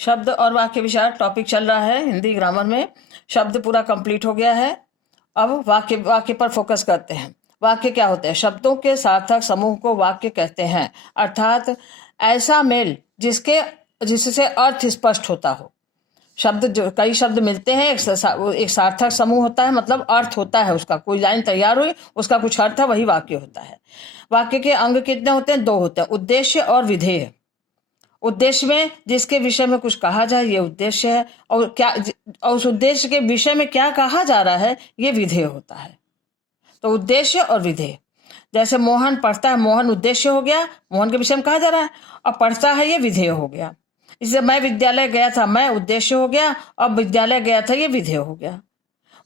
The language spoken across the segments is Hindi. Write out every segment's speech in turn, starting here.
शब्द और वाक्य विचार टॉपिक चल रहा है हिंदी ग्रामर में। शब्द पूरा कंप्लीट हो गया है। अब वाक्य पर फोकस करते हैं। वाक्य क्या होते हैं? शब्दों के सार्थक समूह को वाक्य कहते हैं, अर्थात ऐसा मेल जिससे अर्थ स्पष्ट होता हो। कई शब्द मिलते हैं, एक सार्थक समूह होता है, मतलब अर्थ होता है उसका। कोई लाइन तैयार हुई, उसका कुछ अर्थ है, वही वाक्य होता है। वाक्य के अंग कितने होते हैं? 2 होते हैं, उद्देश्य और विधेय। उद्देश्य में जिसके विषय में कुछ कहा जाए, ये उद्देश्य है, और उस उद्देश्य के विषय में क्या कहा जा रहा है, ये विधेय होता है। तो उद्देश्य और विधेय। जैसे मोहन पढ़ता है, मोहन उद्देश्य हो गया, मोहन के विषय में कहा जा रहा है, और पढ़ता है, ये विधेय हो गया। इसलिए मैं विद्यालय गया था, मैं उद्देश्य हो गया, अब विद्यालय गया था, ये विधेय हो गया।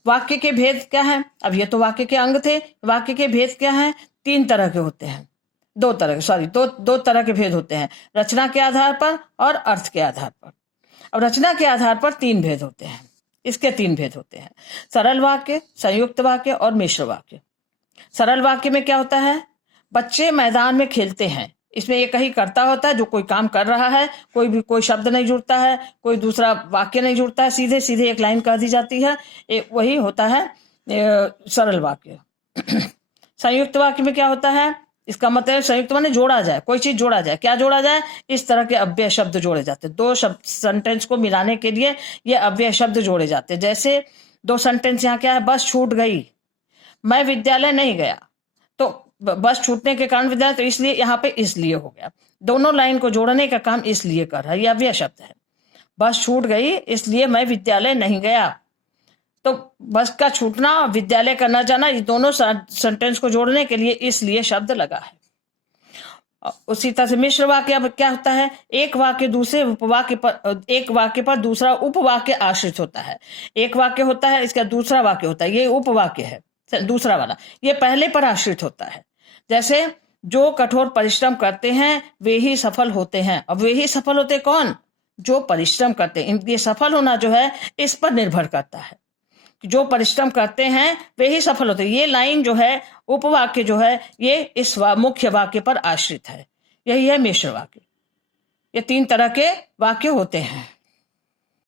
वाक्य के भेद क्या है? अब ये तो वाक्य के अंग थे। वाक्य के भेद क्या है? 3 तरह के होते हैं। दो तरह के भेद होते हैं, रचना के आधार पर और अर्थ के आधार पर। अब रचना के आधार पर 3 भेद होते हैं। इसके 3 भेद होते हैं, सरल वाक्य, संयुक्त वाक्य और मिश्र वाक्य। सरल वाक्य में क्या होता है? बच्चे मैदान में खेलते हैं, इसमें एक ही कर्ता होता है जो कोई काम कर रहा है, कोई शब्द नहीं जुड़ता है, कोई दूसरा वाक्य नहीं जुड़ता है, सीधे सीधे एक लाइन कह दी जाती है, वही होता है सरल वाक्य। संयुक्त वाक्य में क्या होता है? इसका मतलब संयुक्त माने जोड़ा जाए, कोई चीज जोड़ा जाए। क्या जोड़ा जाए? इस तरह के अव्यय शब्द जोड़े जाते हैं। 2 शब्द सेंटेंस को मिलाने के लिए ये अव्यय शब्द जोड़े जाते हैं। जैसे 2 सेंटेंस यहाँ क्या है? बस छूट गई, मैं विद्यालय नहीं गया। तो बस छूटने के कारण विद्यालय, तो इसलिए यहाँ पे इसलिए हो गया। दोनों लाइन को जोड़ने का काम इसलिए कर रहा है, यह अव्यय शब्द है। बस छूट गई इसलिए मैं विद्यालय नहीं गया। तो बस का छूटना, विद्यालय का न जाना, ये दोनों सेंटेंस को जोड़ने के लिए इसलिए शब्द लगा है। उसी तरह से मिश्र वाक्य अब क्या होता है? एक वाक्य पर दूसरा उपवाक्य आश्रित होता है। एक वाक्य होता है, इसका दूसरा वाक्य होता है, ये उपवाक्य है दूसरा वाला, ये पहले पर आश्रित होता है। जैसे जो कठोर परिश्रम करते हैं वे ही सफल होते हैं। अब वे ही सफल होते कौन? जो परिश्रम करते हैं। इनके सफल होना जो है इस पर निर्भर करता है, जो परिश्रम करते हैं वे ही सफल होते हैं। ये लाइन जो है, उपवाक्य जो है, ये इस मुख्य वाक्य पर आश्रित है। यही है मिश्र वाक्य। ये 3 तरह के वाक्य होते हैं।